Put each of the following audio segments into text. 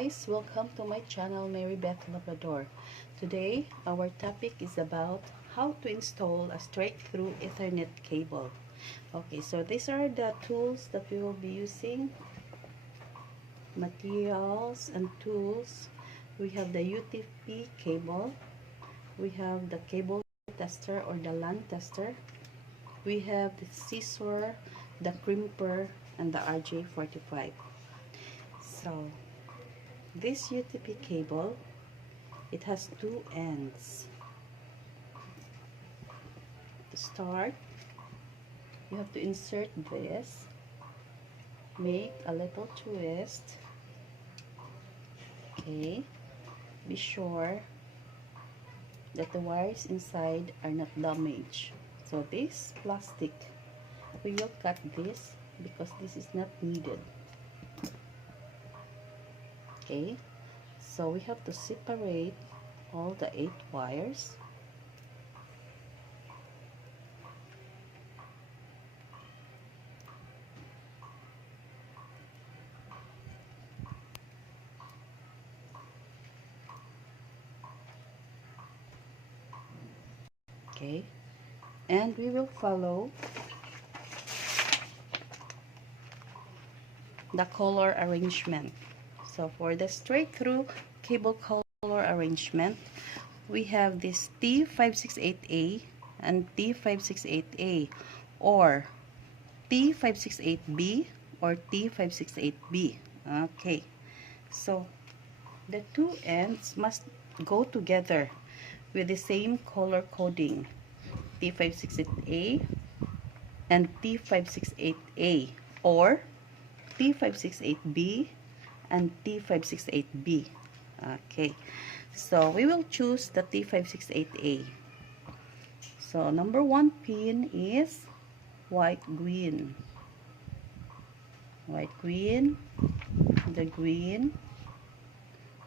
guys, welcome to my channel Mary Beth Labrador. Today our topic is about how to install a straight through Ethernet cable. Okay, so these are the tools that we will be using. Materials and tools. We have the UTP cable. We have the cable tester or the LAN tester. We have the scissor, the crimper, and the RJ45. So this UTP cable, it has two ends. To start, you have to insert this, make a little twist. Okay, be sure that the wires inside are not damaged. So this plastic, we will cut this because this is not needed. Okay, so we have to separate all the 8 wires. Okay, and we will follow the color arrangement. So for the straight through cable color arrangement, we have this T568A and T568A, or T568B or T568B. Okay, so the two ends must go together with the same color coding, T568A and T568A, or T568B and T568B. Okay, so we will choose the T568A. So number 1 pin is white green, the green,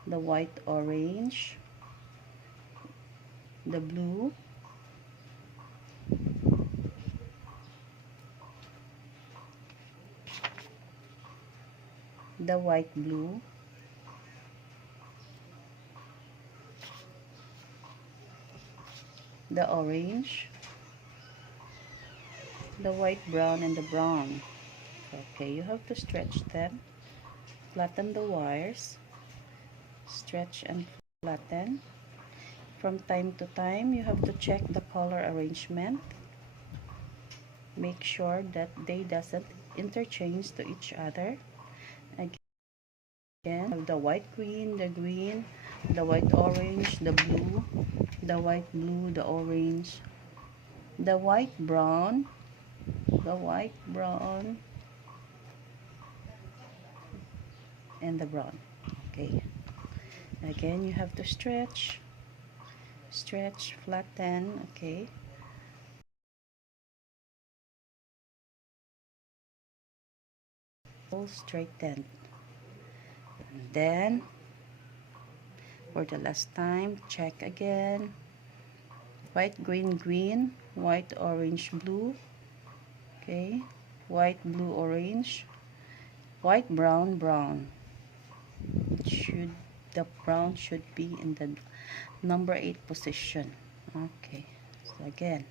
the white orange, the blue, the white blue, the orange, the white brown, and the brown. Okay, you have to stretch them, flatten the wires, stretch and flatten. From time to time, you have to check the color arrangement. Make sure that they doesn't interchange to each other. Again, have the white green, the white orange, the blue, the white blue, the orange, the white brown, and the brown. Okay, again you have to stretch, flatten. Okay, all straighten. And then for the last time, check again. White green, white orange blue. Okay, white blue orange, white brown. The brown should be in the number 8 position. Okay, so again,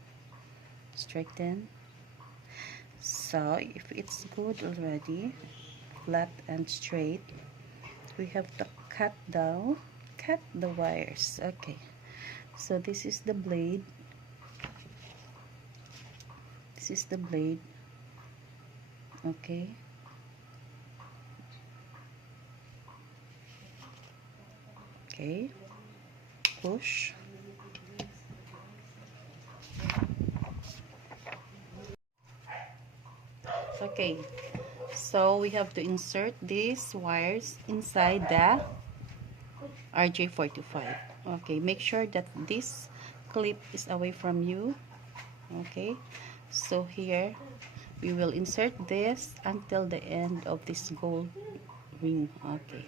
straighten. So if it's good already, flat and straight, we have to cut the wires. Okay, so this is the blade, okay, push, okay, so we have to insert these wires inside the RJ45. Okay, make sure that this clip is away from you. Okay, so here we will insert this until the end of this gold ring. Okay,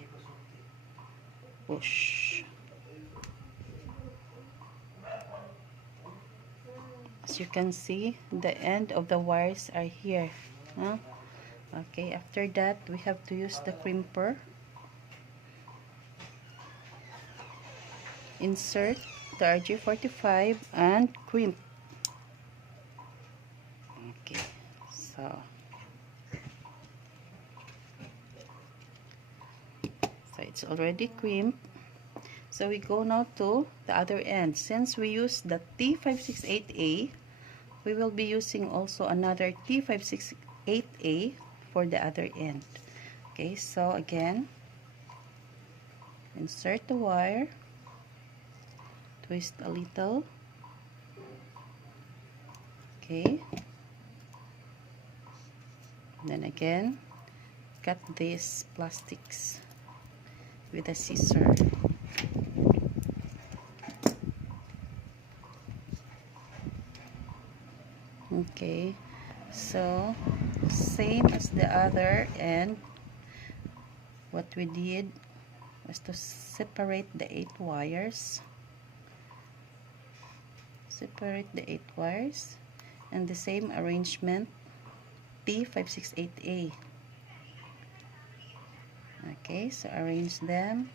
push. As you can see, the end of the wires are here. Okay, after that we have to use the crimper insert the RJ45 and crimp. Okay, so it's already crimped. So we go now to the other end. Since we use the T568A, we will be using also another T568A for the other end. Okay, so again, insert the wire, twist a little. Okay, then again, cut these plastics with a scissor. Okay, so same as the other end, what we did was to separate the 8 wires. Separate the 8 wires and the same arrangement T568A. Okay, so arrange them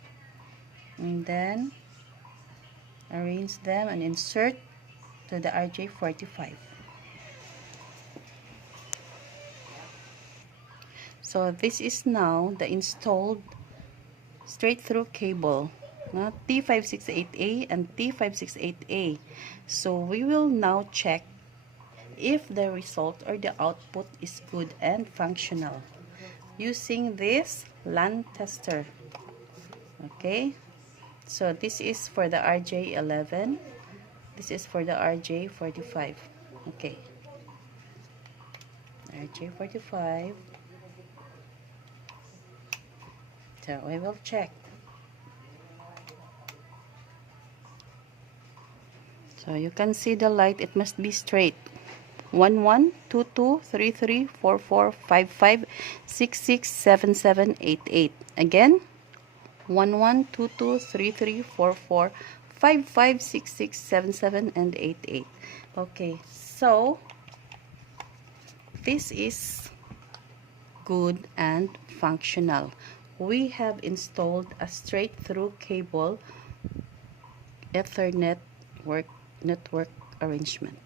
and then arrange them and insert to the RJ45. So this is now the installed straight through cable, T568A and T568A. So we will now check if the result or the output is good and functional using this LAN tester. Okay, so this is for the RJ11, this is for the RJ45. Okay, RJ45. So we will check. So you can see the light, it must be straight. 1 1 2 2 3 3 4 4 5 5 6 6 7 7 8 8. Again, 1 1 2 2 3 3 4 4 5 5 6 6 7 7 and 8 8. Okay, so this is good and functional. We have installed a straight through cable Ethernet network arrangement.